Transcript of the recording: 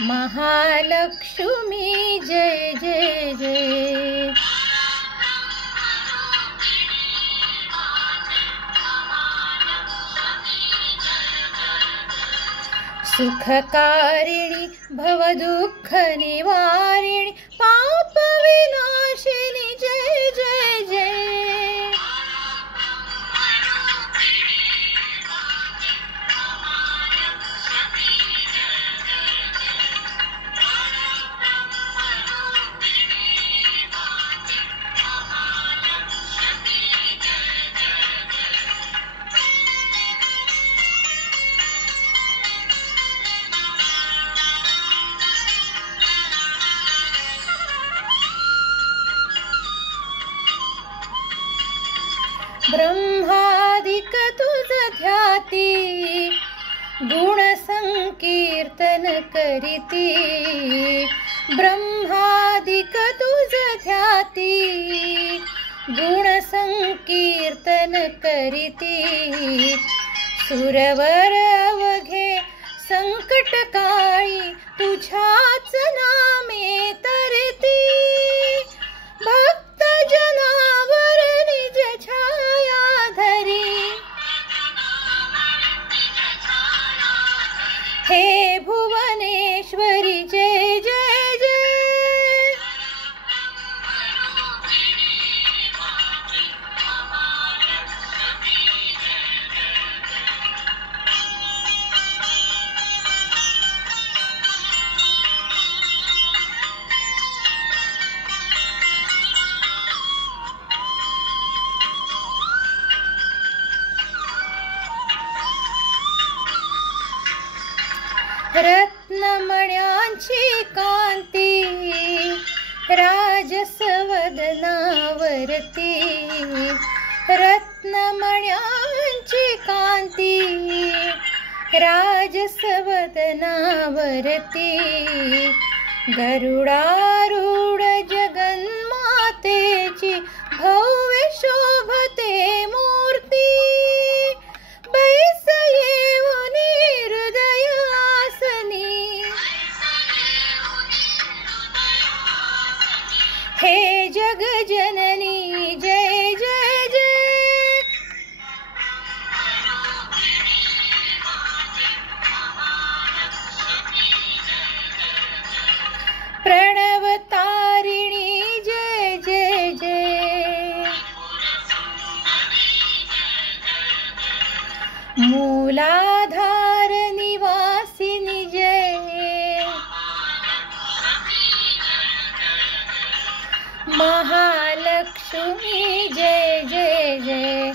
महालक्ष्मी जय जय जय। सुखकारिणी भवदुःख निवारिणी पाप विनाशिनी जय जय जय। ब्रह्मादिक तुझ ध्याती गुण संकीर्तन करीती। ब्रह्मादिक तुझ ध्याती गुण संकीर्तन करीती। सुरवर अवघे संकट काळी तुझ्याच नामे तरती। भक्त जनावर निज छाया धरी हे भुवनेश्वरी जय जय जय। रत्नमण्यांची कांती राजस वदनावरती। रत्नमण्यांची कांती राजस वदनावरती। गरुडारूढ जगन्मातेची भव्य शोभते मूर्ती। बैस येऊनी हृदय आसनी हे जग जननी जय जय जय। प्रणवतारिणी जय जय जय। मूलाधार निवासिनी जय। महालक्ष्मी जय जय जय।